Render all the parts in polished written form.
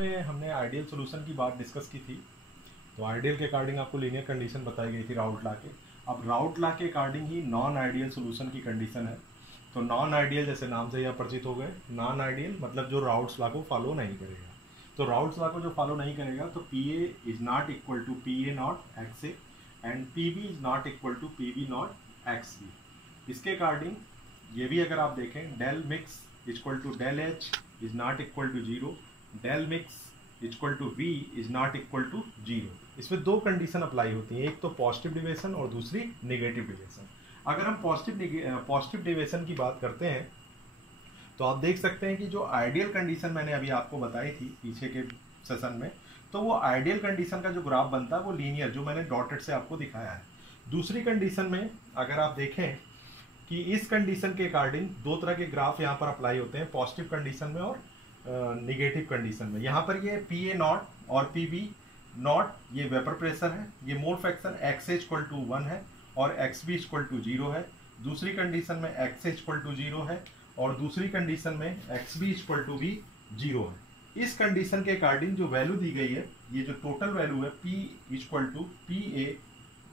में हमने ideal solution की बात डिस्कस की थी। तो आइडियल के अकॉर्डिंग आपको लीनियर कंडीशन बताई गई थी राउट लॉ के। अब राउट लॉ के अकॉर्डिंग ही नॉन आइडियल सॉल्यूशन की कंडीशन है। तो नॉन आइडियल जैसे नाम से ही आप परिचित हो गए, नॉन आइडियल मतलब जो राउट्स लॉ को फॉलो नहीं करेगा। तो राउट्स लॉ को जो फॉलो नहीं करेगा तो P A is not equal to P A not X A and P B is not equal to P B not X B. इसके अकॉर्डिंग ये भी अगर आप देखें, del mix equal to del H is not equal to zero, del mix equal to V is not equal to zero. इसमें दो condition apply होती है, एक तो पॉजिटिव डिविएशन और दूसरी नेगेटिव डिविएशन। अगर हम पॉजिटिव डिविएशन की बात करते हैं तो आप देख सकते हैं कि जो आइडियल कंडीशन मैंने अभी आपको बताई थी पीछे के सेशन में, तो वो आइडियल कंडीशन का जो ग्राफ बनता है वो लीनियर, जो मैंने डॉटेड से आपको दिखाया है। दूसरी कंडीशन में अगर आप देखें कि इस कंडीशन के अकॉर्डिंग दो तरह के ग्राफ यहाँ पर अप्लाई होते हैं, पॉजिटिव कंडीशन में और निगेटिव कंडीशन में। यहाँ पर ये पी ए नॉट और पी बी नॉट ये वेपर प्रेशर है, ये mole fraction X H equal to 1 है और एक्स बी इक्वल टू 0 है। दूसरी कंडीशन में एक्स एच इक्वल टू 0 है और दूसरी कंडीशन में एक्स बी इक्वल टू भी 0 है। इस कंडीशन के अकॉर्डिंग जो वैल्यू दी गई है, ये जो टोटल वैल्यू है P equal to P A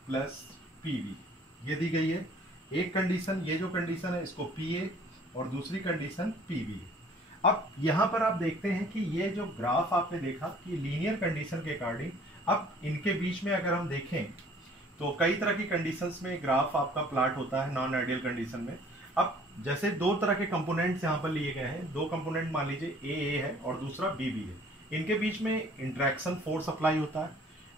plus P B, ये दी गई है। एक कंडीशन, ये जो कंडीशन है इसको पी ए और दूसरी कंडीशन पी बी है। अब यहाँ पर आप देखते हैं कि ये जो ग्राफ आपने देखा कि लीनियर कंडीशन के अकॉर्डिंग, अब इनके बीच में अगर हम देखें तो कई तरह की कंडीशंस में ग्राफ आपका प्लॉट होता है नॉन आइडियल कंडीशन में। अब जैसे दो तरह के कंपोनेंट्स यहाँ पर लिए गए हैं, दो कंपोनेंट मान लीजिए ए है और दूसरा बी बी है। इनके बीच में इंट्रैक्शन फोर्स अप्लाई होता है।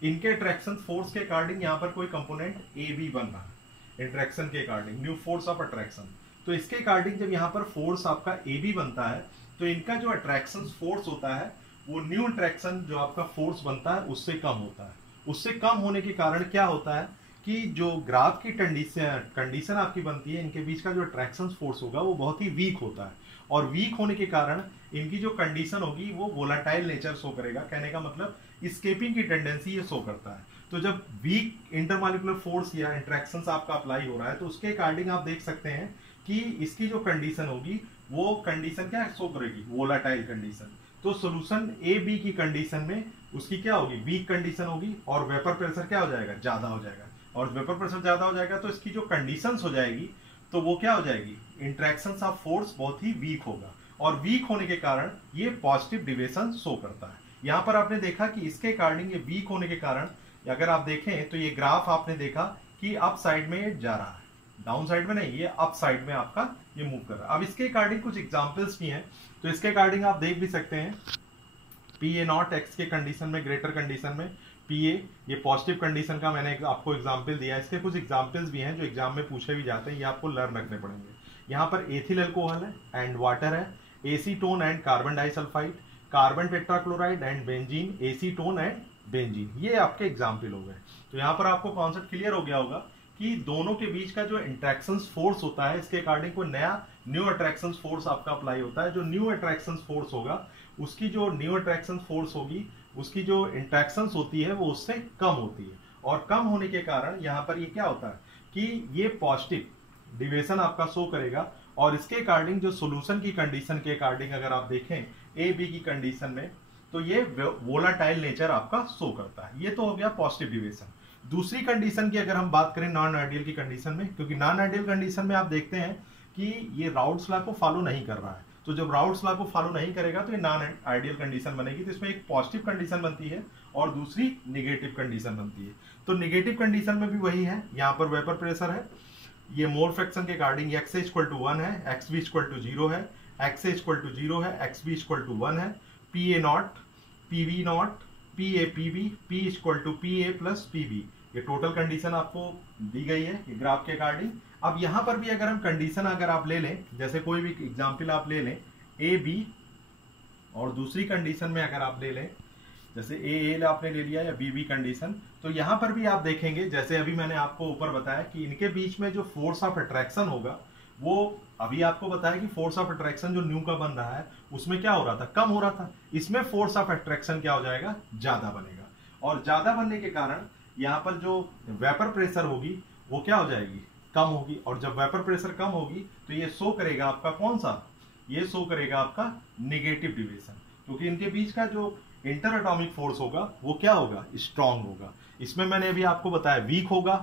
इनके इंट्रैक्शन फोर्स के अकॉर्डिंग यहाँ पर कोई कंपोनेंट ए बी बन रहा है इंट्रैक्शन के according, new force of attraction. तो इसके अकॉर्डिंग जब यहाँ पर फोर्स आपका ए बी बनता है तो इनका जो अट्रैक्शन फोर्स होता है वो न्यू अट्रैक्शन जो आपका फोर्स बनता है उससे कम होता है। उससे कम होने के कारण क्या होता है कि जो ग्राफ की कंडीशन आपकी बनती है, इनके बीच का जो अट्रैक्शन फोर्स होगा वो बहुत ही वीक होता है और वीक होने के कारण इनकी जो कंडीशन होगी वो वोलाटाइल नेचर शो करेगा। कहने का मतलब स्केपिंग की टेंडेंसी ये शो करता है। तो जब वीक इंटरमॉलिक्यूलर फोर्स या इंट्रैक्शन आपका अप्लाई हो रहा है तो उसके अकॉर्डिंग आप देख सकते हैं कि इसकी जो कंडीशन होगी वो कंडीशन क्या शो करेगी, वोलाटाइल कंडीशन। तो सॉल्यूशन ए बी की कंडीशन में उसकी क्या होगी, वीक कंडीशन होगी और वेपर प्रेशर क्या हो जाएगा, ज्यादा हो जाएगा। और वेपर प्रेशर ज्यादा हो जाएगा तो इसकी जो कंडीशंस हो जाएगी तो वो क्या हो जाएगी, इंट्रैक्शंस ऑफ फोर्स बहुत ही वीक होगा और वीक होने के कारण ये पॉजिटिव डिविएशन शो करता है। यहाँ पर आपने देखा कि इसके अकॉर्डिंग ये वीक होने के कारण अगर आप देखें तो ये ग्राफ आपने देखा कि अप साइड में जा रहा है, डाउन साइड में नहीं, ये अप साइड में आपका ये मूव कर रहा है। अब इसके अकॉर्डिंग कुछ एग्जांपल्स भी हैं, तो इसके अकॉर्डिंग आप देख भी सकते हैं पी ए नॉट एक्स के कंडीशन में, ग्रेटर कंडीशन में पी ए, ये पॉजिटिव कंडीशन का मैंने आपको एग्जांपल दिया है। इसके कुछ एग्जांपल्स भी हैं जो एग्जाम में पूछे भी जाते हैं, ये आपको लर्न रखने पड़ेंगे। यहाँ पर एथिल अल्कोहल है एंड वाटर है, acetone and carbon disulphide, carbon tetrachloride and benzene, acetone and benzene, ये आपके एग्जाम्पल हो गए। तो यहाँ पर आपको कॉन्सेप्ट क्लियर हो गया होगा कि दोनों के बीच का जो इंट्रैक्शन फोर्स होता है इसके अकॉर्डिंग कोई नया न्यू अट्रैक्शन फोर्स आपका अप्लाई होता है। जो न्यू अट्रैक्शन फोर्स होगा उसकी जो न्यू अट्रैक्शन फोर्स होगी उसकी जो इंट्रैक्शंस होती है वो उससे कम होती है और कम होने के कारण यहाँ पर ये क्या होता है कि ये पॉजिटिव डिविएशन आपका शो करेगा। और इसके अकॉर्डिंग जो सोल्यूशन की कंडीशन के अकॉर्डिंग अगर आप देखें ए बी की कंडीशन में तो ये वोलाटाइल नेचर आपका शो करता है। ये तो हो गया पॉजिटिव डिविएशन। दूसरी कंडीशन की अगर हम बात करें नॉन आइडियल की कंडीशन में, क्योंकि नॉन आइडियल कंडीशन में आप देखते हैं कि ये राउट्स लॉ को फॉलो नहीं कर रहा है, तो जब राउट्स लॉ को फॉलो नहीं करेगा तो ये नॉन आइडियल कंडीशन बनेगी। तो इसमें एक पॉजिटिव कंडीशन बनती है और दूसरी निगेटिव कंडीशन बनती है। तो निगेटिव कंडीशन में भी वही है, यहाँ पर वेपर प्रेशर है, ये मोल फ्रैक्शन के according X A equal to 1 है, एक्स बी इक्वल टू 0 है, एक्स ए इक्वल टू 0 है, एक्स बी इक्वल टू 1 है, P A not, P V not, P A P B, P equal to P A plus P B, ये total condition आपको दी गई है graph के according. अब यहाँ पर भी अगर हम कंडीशन अगर आप ले लें, जैसे कोई भी एग्जाम्पल आप ले लें ए बी और दूसरी कंडीशन में अगर आप ले लें जैसे ए आपने ले लिया या बी बी कंडीशन, तो यहाँ पर भी आप देखेंगे जैसे अभी मैंने आपको ऊपर बताया कि इनके बीच में जो फोर्स ऑफ अट्रैक्शन होगा वो अभी आपको बताया कि फोर्स ऑफ अट्रैक्शन जो न्यू का बन रहा है उसमें क्या हो रहा था, कम हो रहा था। इसमें फोर्स ऑफ अट्रैक्शन क्या हो जाएगा, ज्यादा बनेगा और ज्यादा बनने के कारण यहाँ पर जो वेपर प्रेशर होगी वो क्या हो जाएगी, कम होगी। और जब वेपर प्रेशर कम होगी तो ये शो करेगा आपका कौन सा, ये शो करेगा आपका नेगेटिव डिविएशन। क्योंकि इनके बीच का जो इंटर एटॉमिक फोर्स होगा वो क्या होगा, स्ट्रांग होगा। इसमें मैंने अभी आपको बताया वीक होगा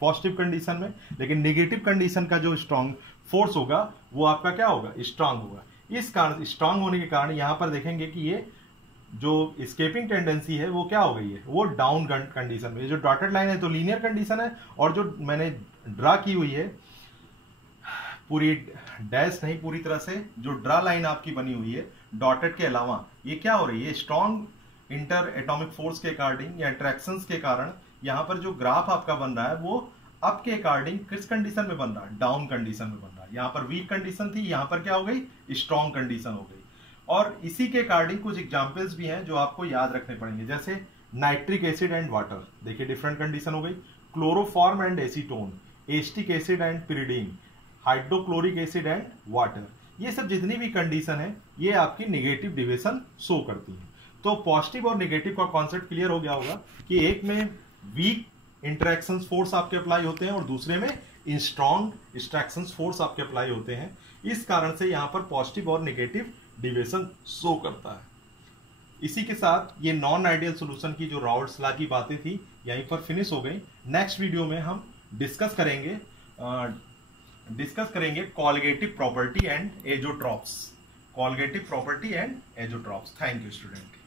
पॉजिटिव कंडीशन में, लेकिन नेगेटिव कंडीशन का जो स्ट्रांग फोर्स होगा वो आपका क्या होगा, स्ट्रांग होगा। इस कारण स्ट्रांग होने के कारण यहां पर देखेंगे कि ये जो स्केपिंग टेंडेंसी है वो क्या हो गई है, वो डाउन कंडीशन में। ये जो डॉटेड लाइन है तो लीनियर कंडीशन है, और जो मैंने ड्रा की हुई है पूरी डैश नहीं, पूरी तरह से जो ड्रा लाइन आपकी बनी हुई है डॉटेड के अलावा, ये क्या हो रही है, स्ट्रॉन्ग इंटर एटॉमिक फोर्स के अकॉर्डिंग या इंटरेक्शंस के कारण यहाँ पर जो ग्राफ आपका बन रहा है वो अप के अकॉर्डिंग किस कंडीशन में बन रहा है, डाउन कंडीशन में बन रहा है। यहाँ पर वीक कंडीशन थी, यहाँ पर क्या हो गई, स्ट्रॉन्ग कंडीशन हो गई। और इसी के अकॉर्डिंग कुछ एग्जाम्पल्स भी हैं जो आपको याद रखने पड़ेंगे, जैसे नाइट्रिक एसिड एंड वाटर, देखिए डिफरेंट कंडीशन हो गई। Chloroform and acetone, acetic acid and pyridine, hydrochloric acid and water, ये सब जितनी भी कंडीशन है ये आपकी नेगेटिव डिविएशन शो करती है। तो पॉजिटिव और नेगेटिव का कॉन्सेप्ट क्लियर हो गया होगा कि एक में वीक इंटरेक्शन फोर्स आपके अप्लाई होते हैं और दूसरे में स्ट्रॉन्ग इंटरेक्शन फोर्स आपके अप्लाई होते हैं। इस कारण से यहां पर पॉजिटिव और नेगेटिव डिविएशन शो करता है। इसी के साथ ये नॉन आइडियल सॉल्यूशन की जो राउल्ट्स लॉ की बातें थी यहीं पर फिनिश हो गई। नेक्स्ट वीडियो में हम डिस्कस करेंगे colligative property and azeotropes. Colligative property and azeotropes. Thank you student.